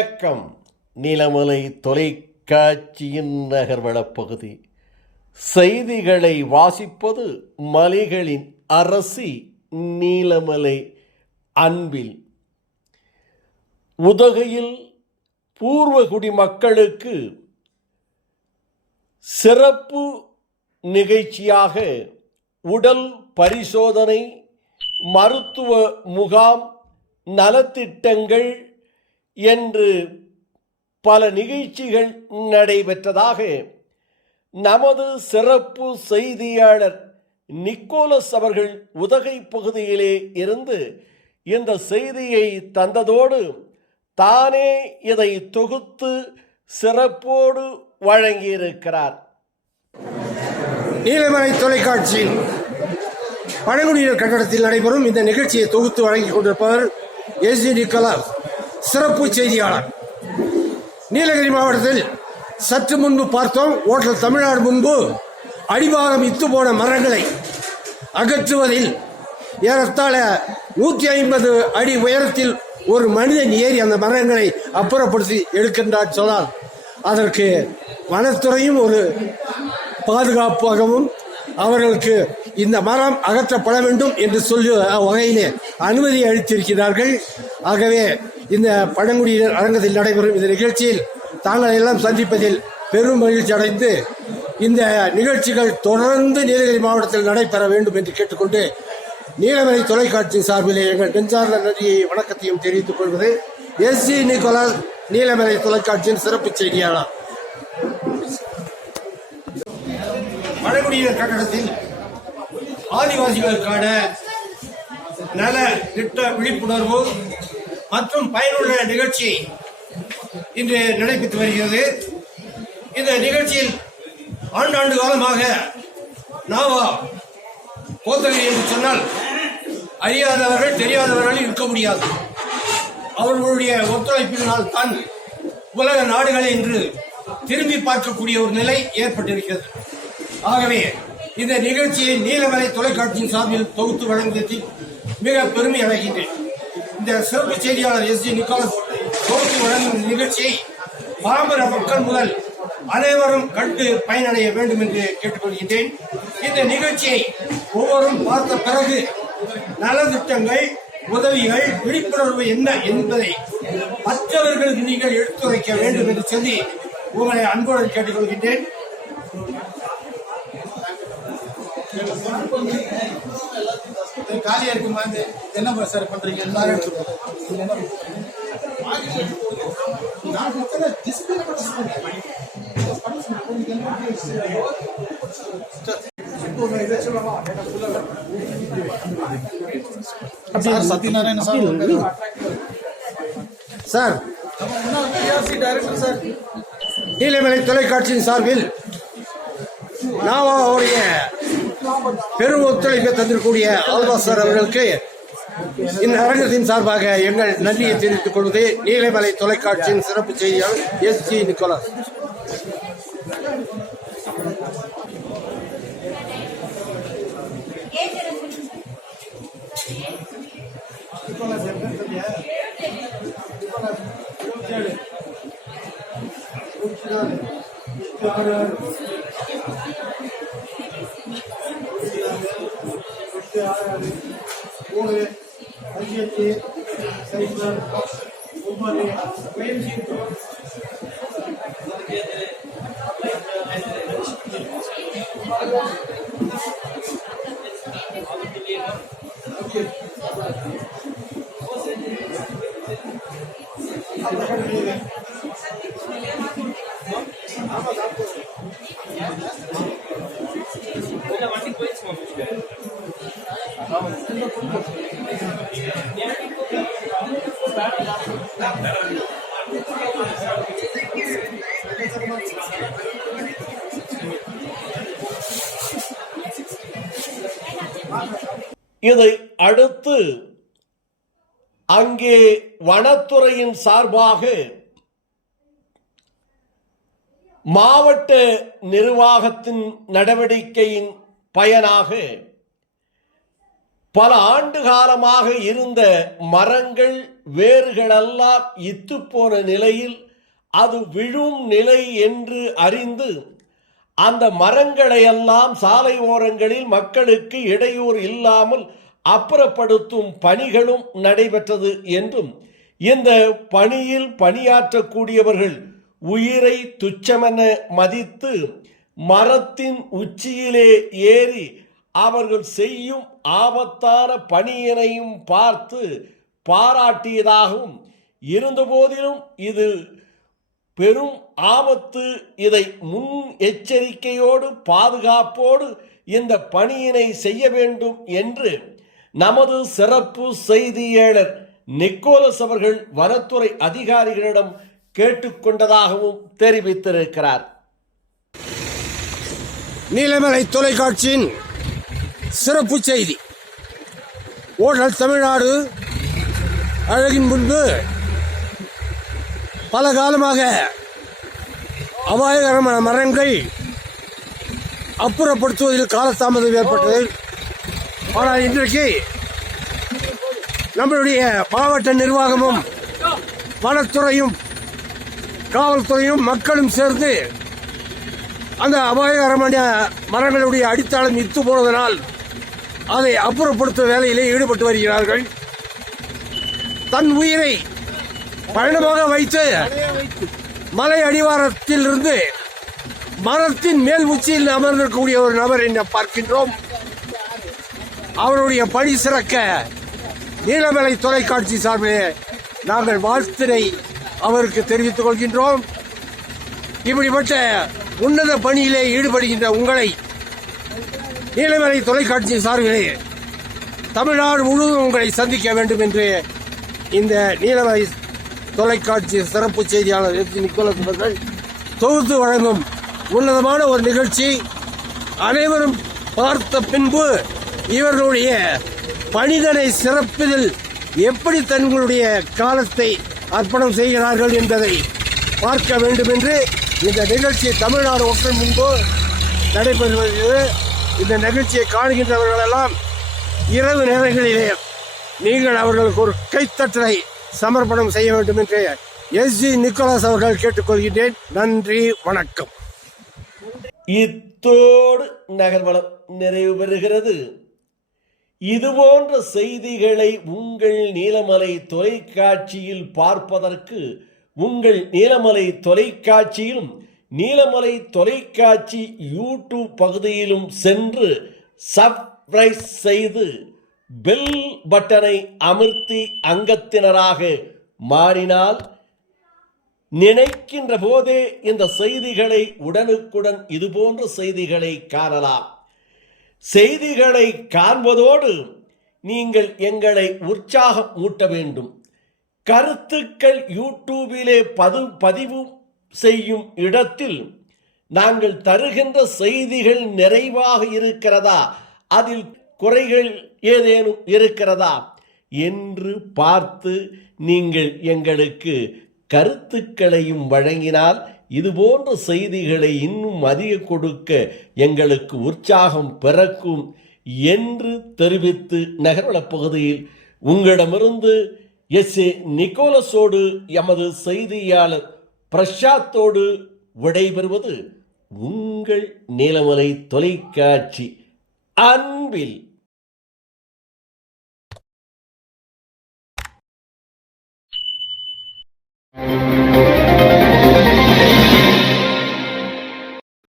வணக்கம். நீலமலை தொலைக்காட்சியின் நகர்வளப்பகுதி செய்திகளை வாசிப்பது மலைகளின் அரசி நீலமலை அன்பில். உதகையில் பூர்வகுடி மக்களுக்கு சிறப்பு நிகழ்ச்சியாக உடல் பரிசோதனை, மருத்துவ முகாம், நலத்திட்டங்கள் என்று பல நிகழ்ச்சிகள் நடைபெற்றதாக நமது சிறப்பு செய்தியாளர் நிக்கோலஸ் அவர்கள் உதகை பகுதியிலே இருந்து இந்த செய்தியை தந்ததோடு தானே இதை தொகுத்து சிறப்போடு வழங்கியிருக்கிறார். நீலமலை தொலைக்காட்சி பழங்குடியினர் கட்டடத்தில் நடைபெறும் இந்த நிகழ்ச்சியை தொகுத்து வழங்கிக் கொண்டிருப்பவர் எஸ்.ஜி. நிக்கோலஸ், சிறப்பு செய்தியாளர். நீலகிரி மாவட்டத்தில் சற்று முன்பு பார்த்தோம், ஓட்டல் தமிழ்நாடு முன்பு அடிபாகம் இத்து போன மரங்களை அகற்றுவதில் ஏறத்தாழ 150 அடி உயரத்தில் ஒரு மனிதன் ஏறி அந்த மரங்களை அப்புறப்படுத்தி எடுக்கின்றார் சொன்னால் அதற்கு வனத்துறையும் ஒரு பாதுகாப்பாகவும் அவர்களுக்கு இந்த மரம் அகற்றப்பட வேண்டும் என்று சொல்லி வகையிலே அனுமதி அளித்திருக்கிறார்கள். ஆகவே இந்த பழங்குடியினர் அரங்கத்தில் நடைபெறும் இந்த நிகழ்ச்சியில் தாங்கள் எல்லாம் சந்திப்பதில் பெரும் மகிழ்ச்சி அடைந்து இந்த நிகழ்ச்சிகள் தொடர்ந்து நீலகிரி மாவட்டத்தில் நடைபெற வேண்டும் என்று கேட்டுக்கொண்டு நீலமலை தொலைக்காட்சி சார்பிலே எங்கள் நெஞ்சார்ந்த நன்றியை வணக்கத்தையும் தெரிவித்துக் கொள்வது எஸ்.ஜி. நிக்கோலஸ், நீலமலை தொலைக்காட்சியின் சிறப்பு செய்தியாளர். பழங்குடியினர் கட்டடத்தில் ஆதிவாசிகளுக்கான நல திட்ட விழிப்புணர்வு மற்றும் பயனுள்ள நிகழ்ச்சி இன்று நடைபெற்று வருகிறது. இந்த நிகழ்ச்சியில் ஆண்டாண்டு காலமாக நாவா கோத்தகிரி என்று சொன்னால் அறியாதவர்கள் தெரியாதவர்கள் இருக்க முடியாது. அவர்களுடைய ஒத்துழைப்பினால் தான் உலக நாடுகளை இன்று திரும்பி பார்க்கக்கூடிய ஒரு நிலை ஏற்பட்டிருக்கிறது. ஆகவே இந்த நிகழ்ச்சியை நீலமலை தொலைக்காட்சியின் சார்பில் தொகுத்து வழங்கியதில் மிக பெருமை அடைகின்றேன். இந்த சிறப்பு செய்தியாளர் எஸ்.ஜி. நிக்கோலஸ் தொகுத்து வழங்கும் நிகழ்ச்சியை பாரம்பரிய மக்கள் முதல் அனைவரும் கண்டு பயனடைய வேண்டும் என்று கேட்டுக்கொள்கின்றேன். இந்த நிகழ்ச்சியை ஒவ்வொருவரும் பார்த்த பிறகு நலத்திட்டங்கள், உதவிகள், விழிப்புணர்வு என்ன என்பதை மற்றவர்களுக்கு நீங்கள் எடுத்துரைக்க வேண்டும் என்று சொல்லி உங்களை அன்புடன் கேட்டுக்கொள்கின்றேன். காலியா இருக்குமா? என்ன சார் பண்றீங்க? எல்லாரும் சத்யநாராயண சார், நீலமலை தொலைக்காட்சியின் சார்பில் நாவாவுடைய பெரும் ஒத்துழைப்பை தந்திருக்கூடிய ஆல்வாஸ் சார் அவர்களுக்கு இந்த அரங்கத்தின் சார்பாக எங்கள் நன்றியை தெரிவித்துக் கொள்வது நீலமலை தொலைக்காட்சியின் சிறப்பு செய்தியாளர் எஸ்.ஜி. நிக்கோலஸ். இதை அடுத்து அங்கே வனத்துறையின் சார்பாக மாவட்ட நிர்வாகத்தின் நடவடிக்கையின் பயனாக பல ஆண்டு காலமாக இருந்த மரங்கள் வேர்களெல்லாம் இத்துப்போன நிலையில் அது விழும் நிலை என்று அறிந்து அந்த மரங்களையெல்லாம் சாலை ஓரங்களில் மக்களுக்கு இடையூறு இல்லாமல் அப்புறப்படுத்தும் பணிகளும் நடைபெற்றது என்றும் இந்த பணியில் பணியாற்றக்கூடியவர்கள் உயிரை துச்சமென மதித்து மரத்தின் உச்சியிலே ஏறி அவர்கள் செய்யும் ஆபத்தான பணியினையும் பார்த்து பாராட்டியதாகவும், இருந்தபோதிலும் இது பெரும் ஆபத்து, இதை முன் எச்சரிக்கையோடு பாதுகாப்போடு இந்த பணியினை செய்ய வேண்டும் என்று நமது சிறப்பு செய்தியாளர் நிக்கோலஸ் அவர்கள் வனத்துறை அதிகாரிகளிடம் கேட்டுக்கொண்டதாகவும் தெரிவித்திருக்கிறார். நீலமலை தொலைக்காட்சியின் சிறப்பு செய்தி. ஓட்டல் தமிழ்நாடு அழகின் முன்பு பல காலமாக அபாயகரமான மரங்கள் அப்புறப்படுத்துவதில் காலதாமதம் ஏற்பட்டது. ஆனால் இன்றைக்கு நம்மளுடைய மாவட்ட நிர்வாகமும் வனத்துறையும் காவல்துறையும் மக்களும் சேர்ந்து அந்த அபாயகரமான மரங்களுடைய அடித்தளம் இத்து போனதனால் அதை அப்புறப்படுத்தும் வேலையிலே ஈடுபட்டு வருகிறார்கள். தன் உயிரை பயணமாக வைத்து மலை அடிவாரத்தில் இருந்து மரத்தின் மேல் உச்சியில் அமர்ந்திருக்கக்கூடிய ஒரு நபரை நாம் பார்க்கின்றோம். அவருடைய பணி சிறக்க நீலமலை தொலைக்காட்சி சார்பிலே நாங்கள் வாழ்த்தினை அவருக்கு தெரிவித்துக் கொள்கின்றோம். இப்படிப்பட்ட உன்னத பணியிலே ஈடுபடுகின்ற உங்களை நீலமலை தொலைக்காட்சி சார்பிலே தமிழ்நாடு முழுவதும் உங்களை சந்திக்க வேண்டும் என்று இந்த நீலமலை தொலைக்காட்சி சிறப்பு செய்தியாளர் நிக்கோலஸ் அவர்கள் தொகுத்து வழங்கும் உன்னதமான ஒரு நிகழ்ச்சி. அனைவரும் பார்த்த பின்பு இவர்களுடைய பணிதனை சிறப்பதில் எப்படி தங்களுடைய காலத்தை அர்ப்பணம் செய்கிறார்கள் என்பதை பார்க்க வேண்டும் என்று இந்த நிகழ்ச்சி தமிழ்நாடு ஒற்றை முன்பு நடைபெறுகிறது. இந்த நிகழ்ச்சியை காணுகின்றவர்களெல்லாம் இரவு நேரங்களிலே நீங்கள் அவர்களுக்கு ஒரு கைத்தட்டலை சமர்ப்பணம் செய்ய வேண்டும் என்று எஸ்ஜி நிக்கோலஸ் அவர்கள் கேட்டுக்கொள்கின்றேன். நன்றி, வணக்கம். இத்தோடு நகர்வலம் நிறைவு பெறுகிறது. இதுபோன்ற செய்திகளை உங்கள் நீலமலை தொலைக்காட்சியில் பார்ப்பதற்கு உங்கள் நீலமலை தொலைக்காட்சியிலும் நீலமலை தொலைக்காட்சி யூடியூப் பகுதியிலும் சென்று சப்ஸ்கிரைப் செய்து பெல் பட்டனை அமர்த்தி அங்கத்தினராக மாறினால் நினைக்கின்ற போதே இந்த செய்திகளை உடனுக்குடன் இதுபோன்ற செய்திகளை காணலாம். செய்திகளை காண்பதோடு நீங்கள் எங்களை உற்சாகம் ஊட்ட வேண்டும். கருத்துக்கள் யூடியூபிலே பதிவு செய்யும் இடத்தில் நாங்கள் தருகின்ற செய்திகள் நிறைவாக இருக்கிறதா, அதில் குறைகள் ஏதேனும் இருக்கிறதா என்று பார்த்து நீங்கள் எங்களுக்கு கருத்துக்களையும் வழங்கினால் இதுபோன்ற செய்திகளை இன்னும் அதிக கொடுக்க எங்களுக்கு உற்சாகம் பிறக்கும் என்று தெரிவித்து நகர்வளப் பகுதியில் உங்களிடமிருந்து எஸ்.ஏ. நிக்கோலஸோடு எமது செய்தியாளர் பிரசாத்தோடு விடைபெறுவது உங்கள் நீலமலை தொலைக்காட்சி. அன்பில்